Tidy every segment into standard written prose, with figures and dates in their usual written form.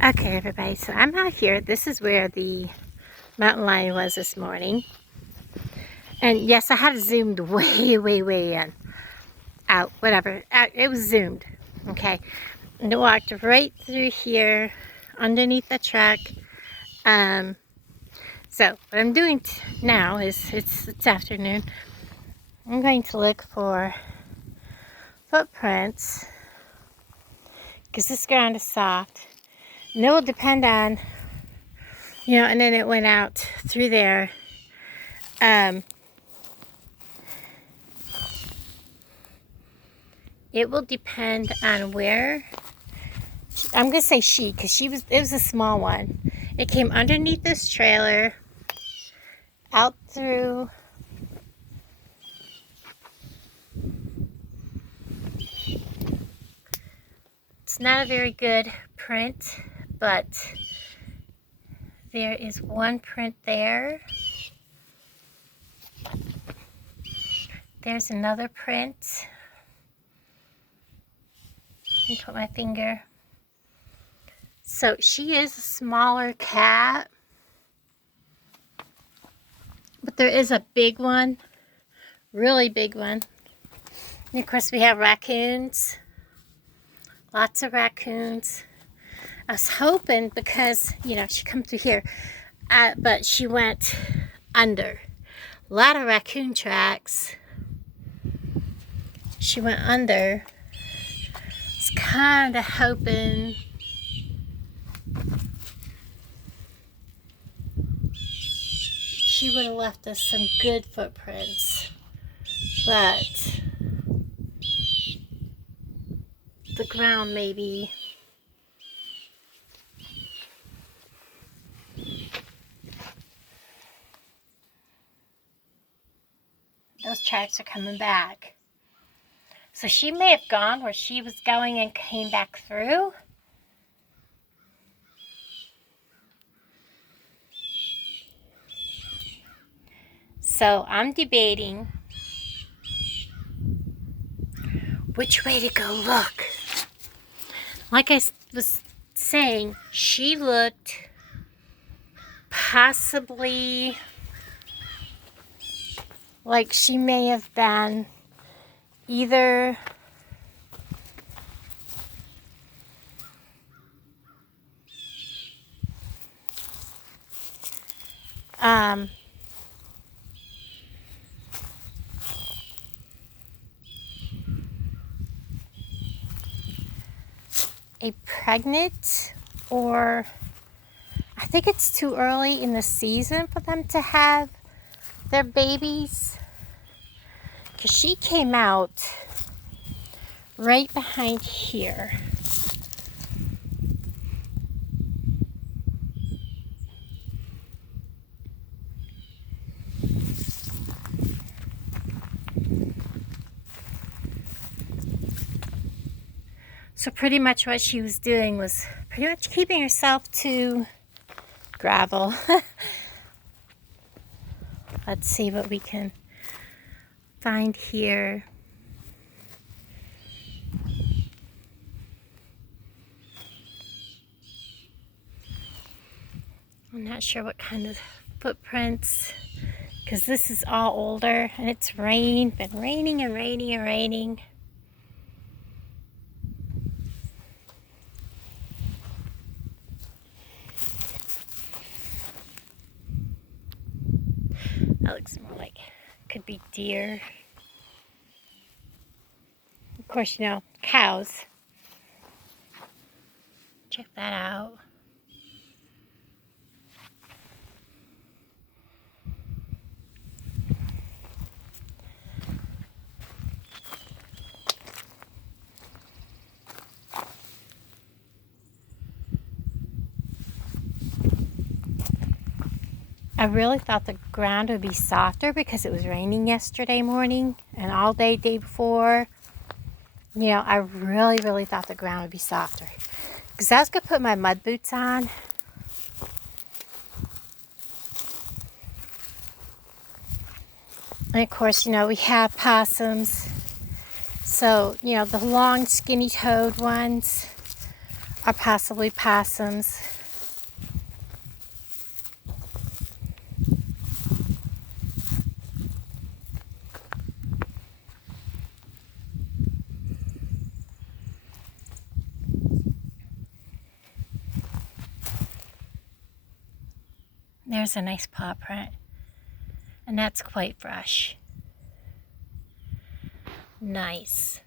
Okay, everybody, so I'm out here. This is where the mountain lion was this morning. And yes, I had it zoomed way in. Out, whatever. It was zoomed, okay? And it walked right through here, underneath the truck. So what I'm doing now is, it's afternoon. I'm going to look for footprints, because this ground is soft. And it will depend on, and then it went out through there. It will depend on where. I'm gonna say she, because it was a small one. It came underneath this trailer, out through. It's not a very good print, but there is one print there. There's another print. Let me put my finger. So she is a smaller cat, but there is a big one, really big one. And of course we have raccoons, lots of raccoons. I was hoping, because she come through here, but she went under. A lot of raccoon tracks. She went under. I was kind of hoping she would have left us some good footprints, but the ground maybe. Those tracks are coming back. So she may have gone where she was going and came back through. So I'm debating which way to go look. Like I was saying, she looked possibly like she may have been either a pregnant, or I think it's too early in the season for them to have their babies, because she came out right behind here. So pretty much what she was doing was pretty much keeping herself to gravel. Let's see what we can find here. I'm not sure what kind of footprints, because this is all older and it's been raining and raining and raining. That looks more like could be deer. Of course, cows. Check that out. I really thought the ground would be softer because it was raining yesterday morning and all day before. I really thought the ground would be softer, because I was going to put my mud boots on. And of course, we have possums. So, the long skinny toed ones or possibly possums. There's a nice paw print, and that's quite fresh. Nice.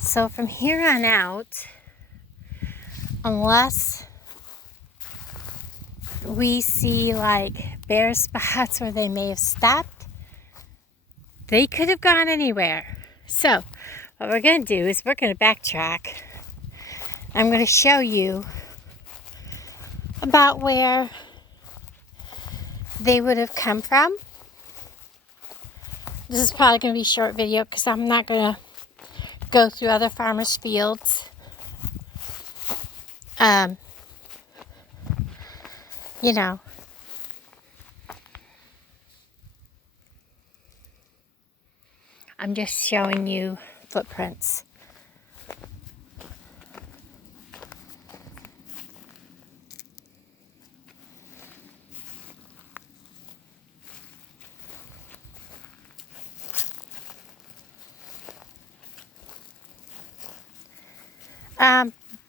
So from here on out, unless we see like bare spots where they may have stopped, they could have gone anywhere. So what we're going to do is we're going to backtrack. I'm going to show you about where they would have come from. This is probably going to be a short video because I'm not going to go through other farmers' fields. You know, I'm just showing you footprints.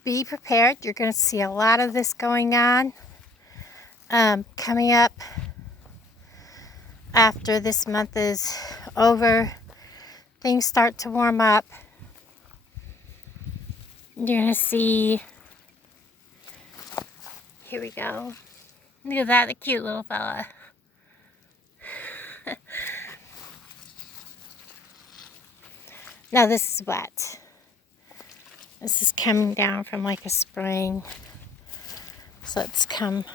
Be prepared. You're going to see a lot of this going on. Coming up after this month is over, things start to warm up. You're going to see, here we go. Look at that, the cute little fella. Now this is wet. This is coming down from like a spring. So it's come,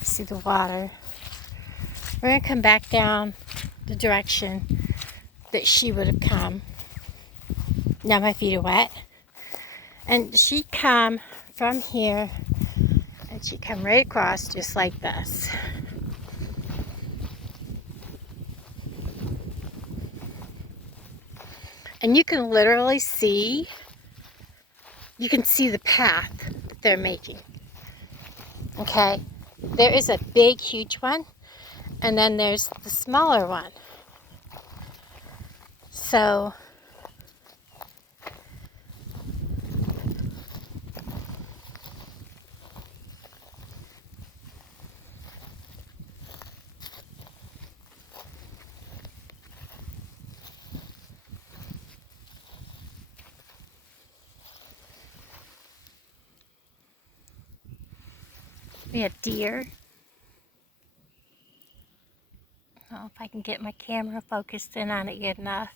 see the water. We're going to come back down the direction that she would have come. Now my feet are wet. And she come from here and she come right across just like this. And you can literally see, you can see the path that they're making. Okay? There is a big, huge one, and then there's the smaller one. So, we have deer. I don't know if I can get my camera focused in on it good enough.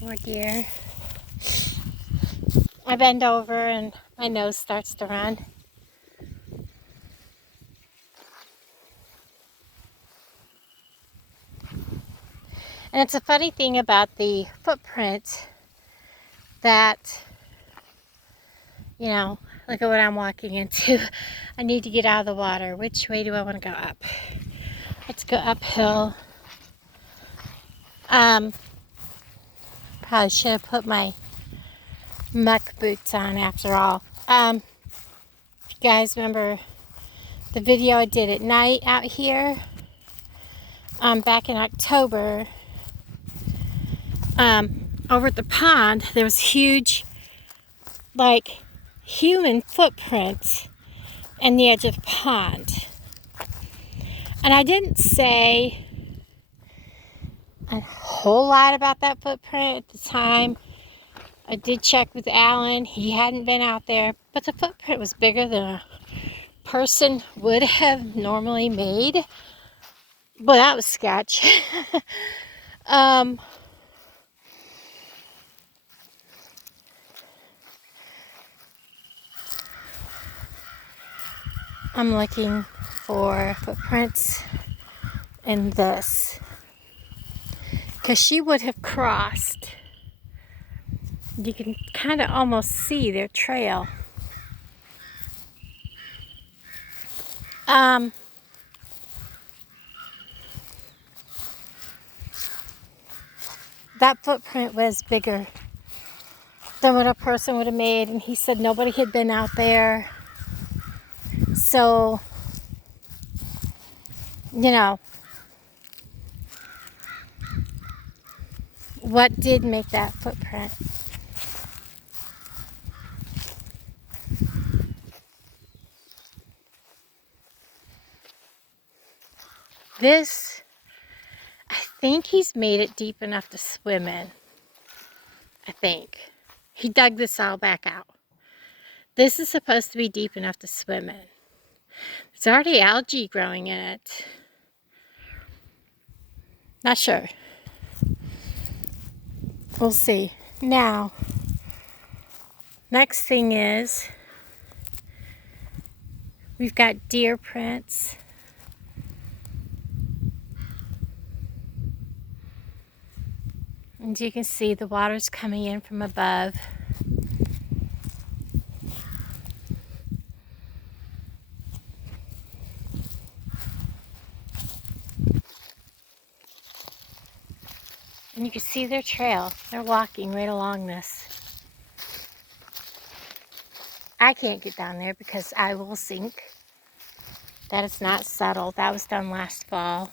More deer. I bend over and my nose starts to run. And it's a funny thing about the footprint that, you know, look at what I'm walking into. I need to get out of the water. Which way do I want to go up? Let's go uphill. Probably should have put my muck boots on after all. If you guys remember the video I did at night out here, back in October, over at the pond, there was huge, like, human footprints in the edge of the pond. And I didn't say a whole lot about that footprint at the time. I did check with Alan. He hadn't been out there, but the footprint was bigger than a person would have normally made. But that was sketch. I'm looking for footprints in this, because she would have crossed. You can kind of almost see their trail. That footprint was bigger than what a person would have made, and he said nobody had been out there. So, you know, what did make that footprint? This, I think he's made it deep enough to swim in. I think. He dug this all back out. This is supposed to be deep enough to swim in. There's already algae growing in it. Not sure. We'll see. Now, next thing is we've got deer prints. And you can see the water's coming in from above. And you can see their trail. They're walking right along this. I can't get down there because I will sink. That is not settled. That was done last fall.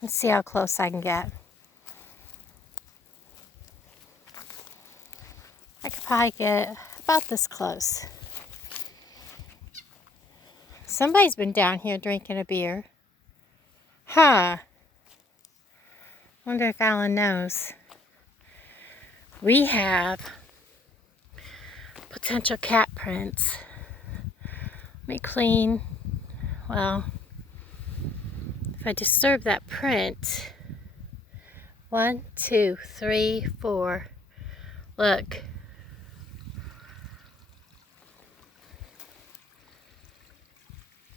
Let's see how close I can get. I could probably get about this close. Somebody's been down here drinking a beer. Huh. Wonder if Alan knows. We have potential cat prints. Let me clean. Well, if I disturb that print, 1, 2, 3, 4. Look.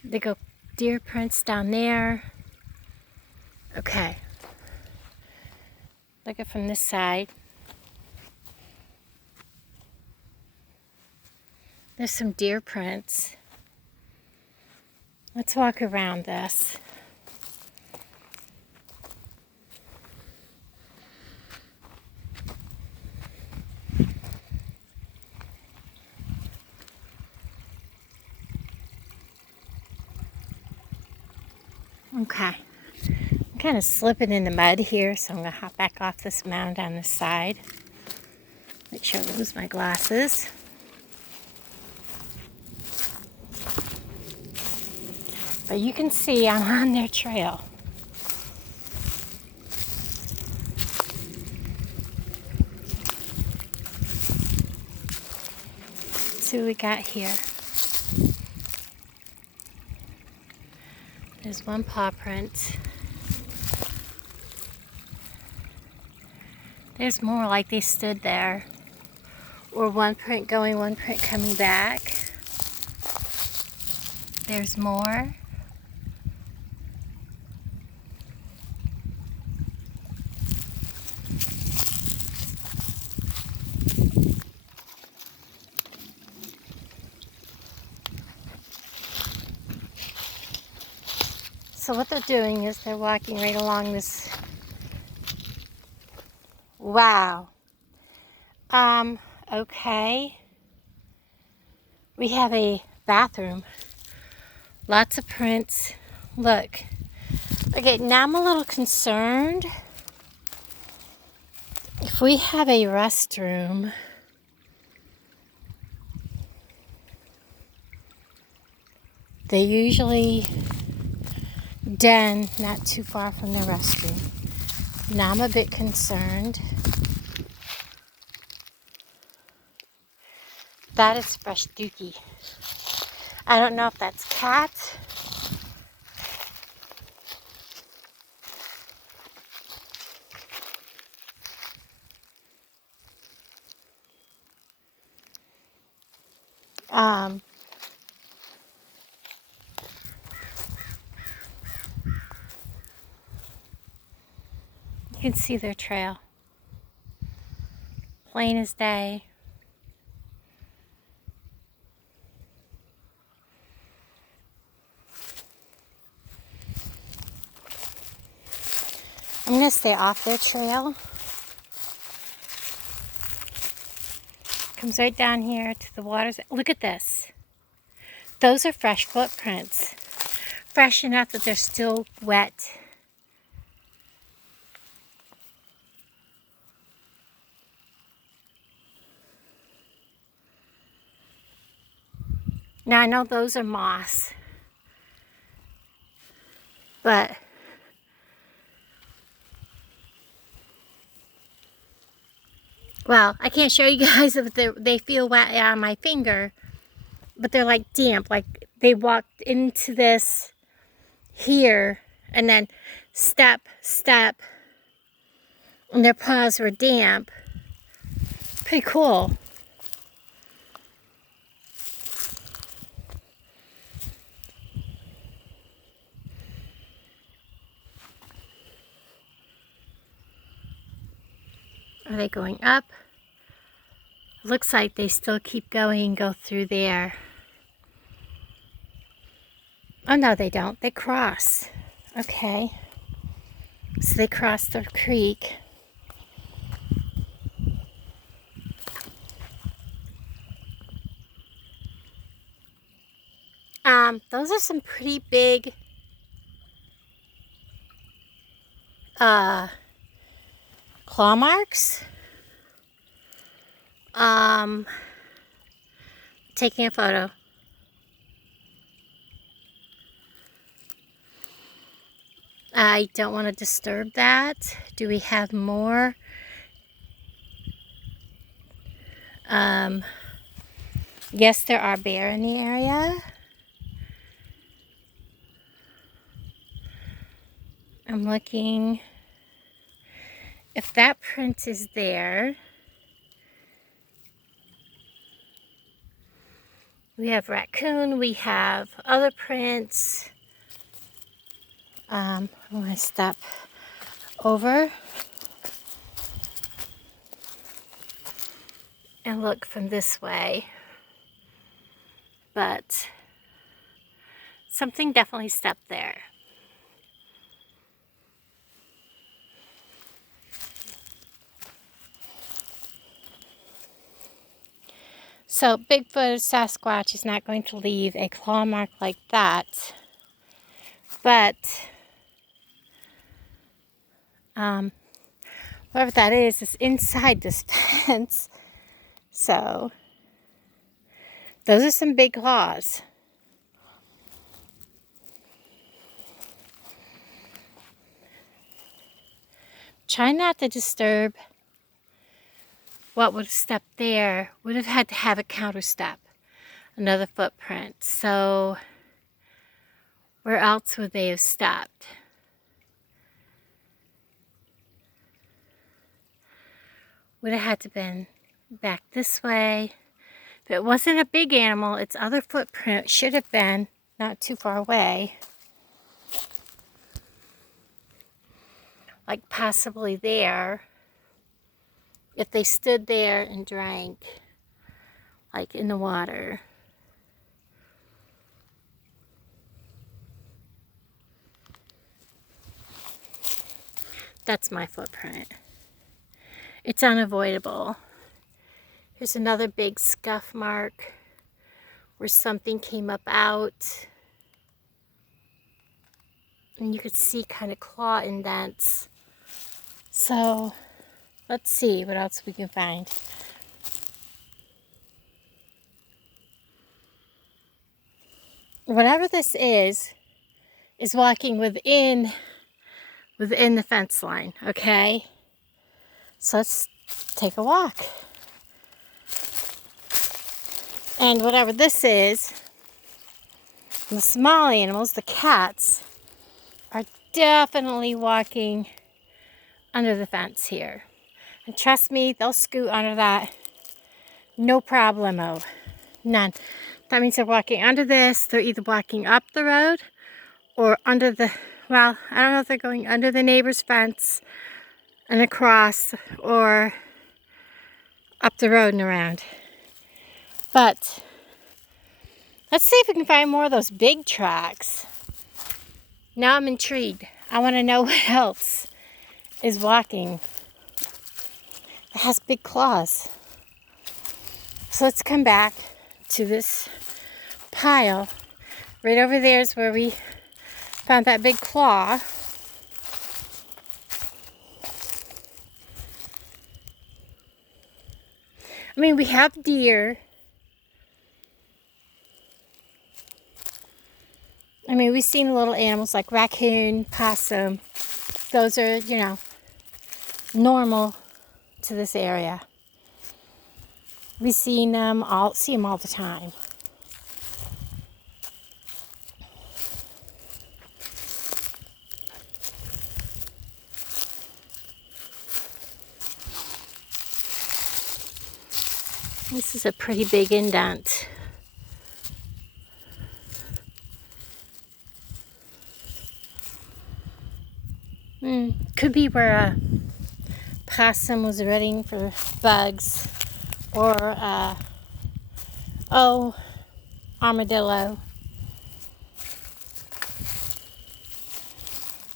They go deer prints down there. Okay. Look at from this side. There's some deer prints. Let's walk around this. Okay. I'm kind of slipping in the mud here, so I'm going to hop back off this mound on this side. Make sure I don't lose my glasses. But you can see I'm on their trail. Let's see what we got here. There's one paw print. There's more like they stood there. Or one print going, one print coming back. There's more. So what they're doing is they're walking right along this. Wow. Okay. We have a bathroom. Lots of prints. Look. Okay, now I'm a little concerned. If we have a restroom, they usually den not too far from the restroom. Now I'm a bit concerned. That is fresh dookie. I don't know if that's cat. You can see their trail. Plain as day. I'm going to stay off their trail. Comes right down here to the waters. Look at this. Those are fresh footprints. Fresh enough that they're still wet. Now I know those are moss, but well, I can't show you guys if they feel wet on my finger, but they're like damp, like they walked into this here and then step, and their paws were damp. Pretty cool. Are they going up? Looks like they still keep going and go through there. Oh no, they don't. They cross. Okay. So they cross the creek. Those are some pretty big claw marks. Taking a photo. I don't want to disturb that. Do we have more? Yes, there are bear in the area. I'm looking. If that print is there, we have raccoon, we have other prints. I'm going to step over and look from this way. But something definitely stepped there. So Bigfoot or Sasquatch is not going to leave a claw mark like that. But whatever that is inside this fence. So those are some big claws. Try not to disturb. What would have stepped there would have had to have a counter step, another footprint. So where else would they have stepped? Would have had to been back this way. If it wasn't a big animal, its other footprint should have been not too far away. Like possibly there. If they stood there and drank, like in the water. That's my footprint. It's unavoidable. Here's another big scuff mark where something came up out. And you could see kind of claw indents. So let's see what else we can find. Whatever this is walking within the fence line, okay? So let's take a walk. And whatever this is, the small animals, the cats, are definitely walking under the fence here. And trust me, they'll scoot under that. No problemo. None. That means they're walking under this. They're either walking up the road or under the, well, I don't know if they're going under the neighbor's fence and across or up the road and around. But let's see if we can find more of those big tracks. Now I'm intrigued. I want to know what else is walking. It has big claws. So let's come back to this pile. Right over there is where we found that big claw. I mean, we have deer. I mean, we've seen little animals like raccoon, possum. Those are, you know, normal to this area. We see them all the time. This is a pretty big indent. Could be where a possum was running for bugs, or armadillo.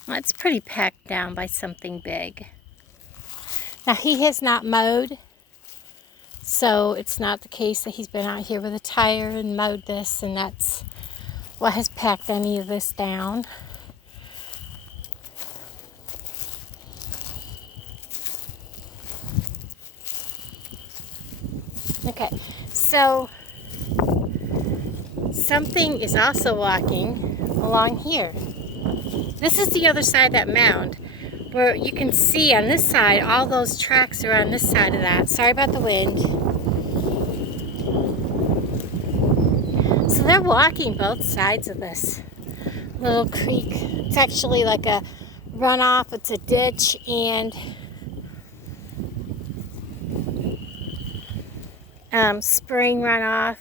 Well, it's pretty packed down by something big. Now, he has not mowed, so it's not the case that he's been out here with a tire and mowed this, and that's what has packed any of this down. Okay, so something is also walking along here. This is the other side of that mound, where you can see on this side, all those tracks are on this side of that. Sorry about the wind. So they're walking both sides of this little creek. It's actually like a runoff. It's a ditch and spring runoff.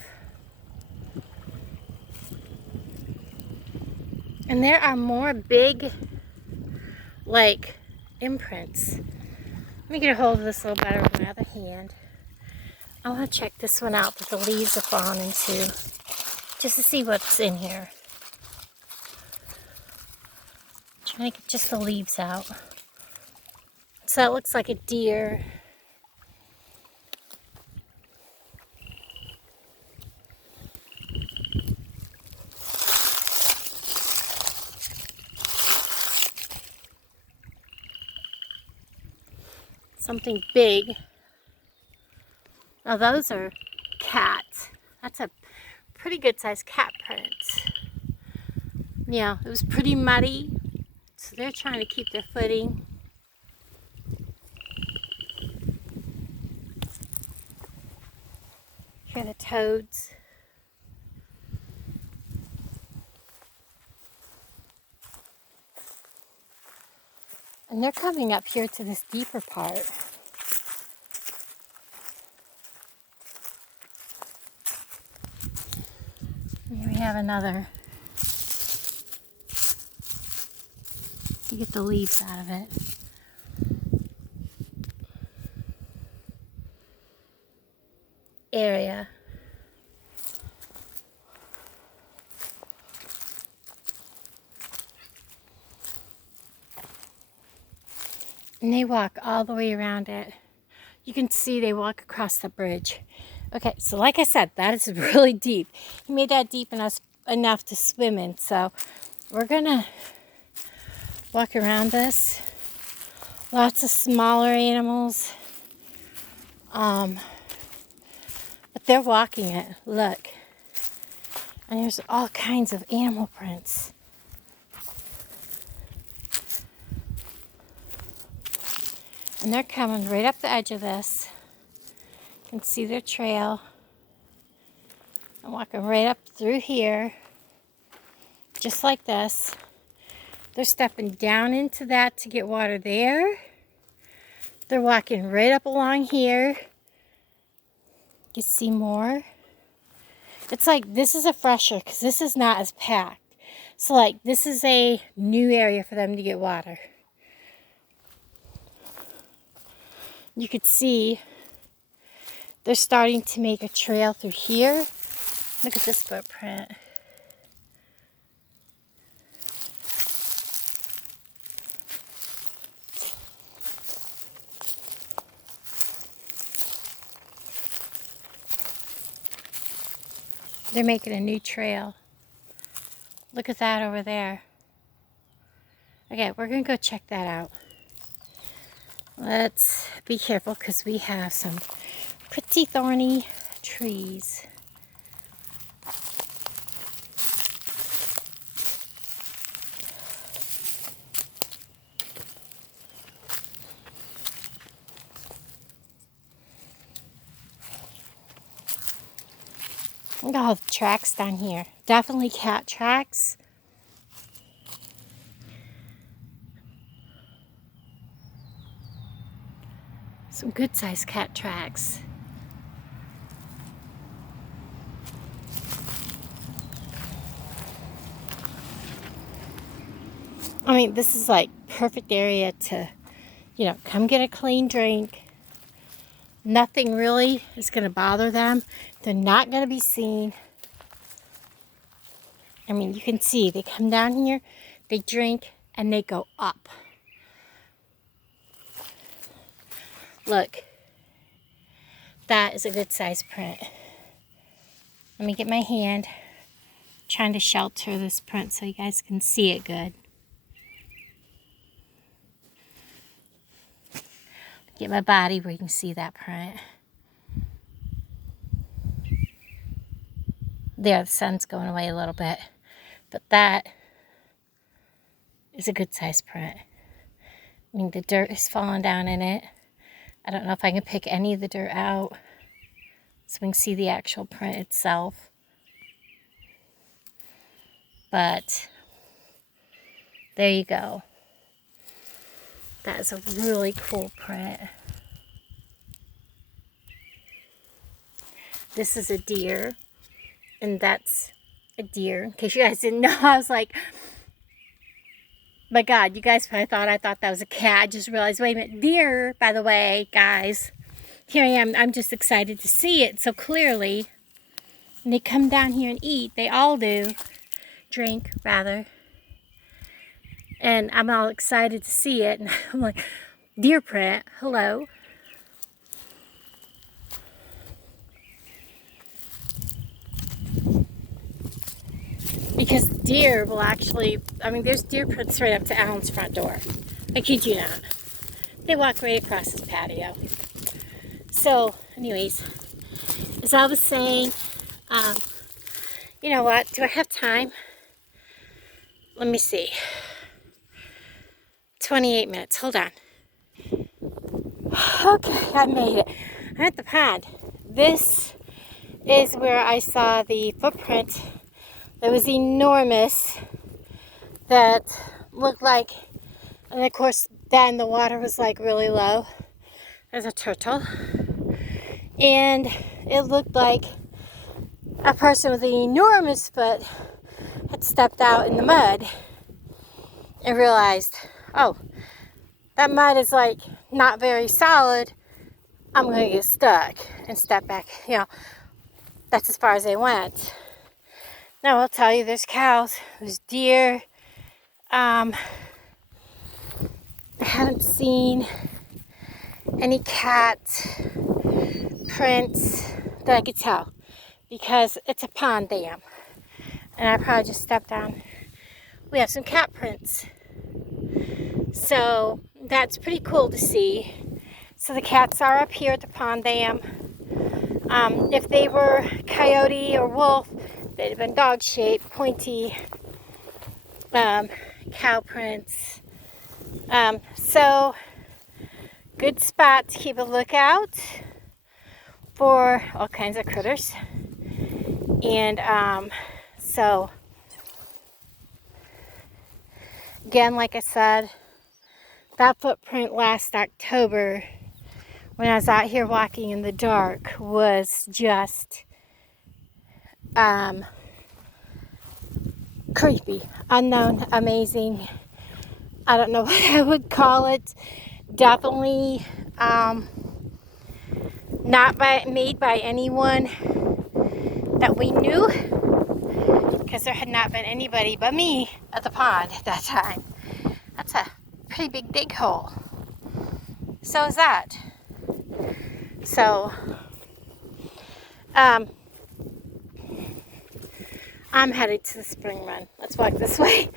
And there are more big, like, imprints. Let me get a hold of this a little better with my other hand. I want to check this one out that the leaves have fallen into, just to see what's in here. Trying to get just the leaves out. So that looks like a deer. Something big. Now those are cats. That's a pretty good sized cat print. Yeah, it was pretty muddy, so they're trying to keep their footing. Here are the toads. And they're coming up here to this deeper part. Here we have another. You get the leaves out of it. Area. And they walk all the way around it. You can see they walk across the bridge. Okay, so like I said, that is really deep. He made that deep enough to swim in. So we're gonna walk around this. Lots of smaller animals. But they're walking it. Look. And there's all kinds of animal prints. And they're coming right up the edge of this. You can see their trail. I'm walking right up through here. Just like this. They're stepping down into that to get water there. They're walking right up along here. You can see more. It's like this is a fresher because this is not as packed. So like this is a new area for them to get water. You could see they're starting to make a trail through here. Look at this footprint. They're making a new trail. Look at that over there. Okay, we're gonna go check that out. Let's be careful because we have some pretty thorny trees. Look at all the tracks down here. Definitely cat tracks. Some good-sized cat tracks. I mean, this is like perfect area to, you know, come get a clean drink. Nothing really is going to bother them. They're not going to be seen. I mean, you can see they come down here, they drink, and they go up. Look, that is a good size print. Let me get my hand, trying to shelter this print so you guys can see it good. Get my body where you can see that print. There, the sun's going away a little bit. But that is a good size print. I mean, the dirt is falling down in it. I don't know if I can pick any of the dirt out so we can see the actual print itself. But there you go. That is a really cool print. This is a deer, and that's a deer. In case you guys didn't know, I was like, my God, you guys probably thought I thought that was a cat. I just realized, wait a minute, deer, by the way, guys. Here I am. I'm just excited to see it so clearly. And they come down here and eat. They all do. Drink, rather. And I'm all excited to see it. And I'm like, deer print, hello. Because deer will actually, I mean, there's deer prints right up to Alan's front door. I kid you not. They walk right across his patio. So, anyways, as I was saying, you know what? Do I have time? Let me see. 28 minutes. Hold on. Okay, I made it. I'm at the pond. This is where I saw the footprint that was enormous, that looked like, and of course then the water was like really low. There's a turtle. And it looked like a person with an enormous foot had stepped out in the mud and realized, oh, that mud is like not very solid. I'm going to get stuck and step back. You know, that's as far as they went. Now I'll tell you, there's cows, there's deer. I haven't seen any cat prints that I could tell because it's a pond dam. And I probably just stepped down. We have some cat prints. So that's pretty cool to see. So the cats are up here at the pond dam. If they were coyote or wolf, they'd have been dog-shaped, pointy cow prints. So good spot to keep a lookout for all kinds of critters. And so again, like I said, that footprint last October when I was out here walking in the dark was just creepy, unknown, amazing. I don't know what I would call it. Definitely not made by anyone that we knew, because there had not been anybody but me at the pond at that time. That's a pretty big dig hole. So is that. So I'm headed to the spring run. Let's walk this way.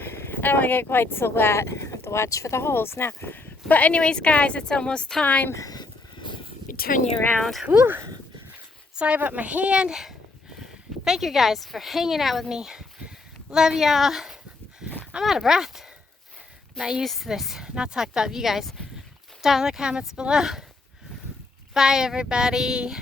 I don't want to get quite so wet. I have to watch for the holes now. But anyways, guys, it's almost time. Let me turn you around. Whew. Sorry about my hand. Thank you guys for hanging out with me. Love y'all. I'm out of breath. Not used to this. Not talked up. You guys down in the comments below. Bye, everybody.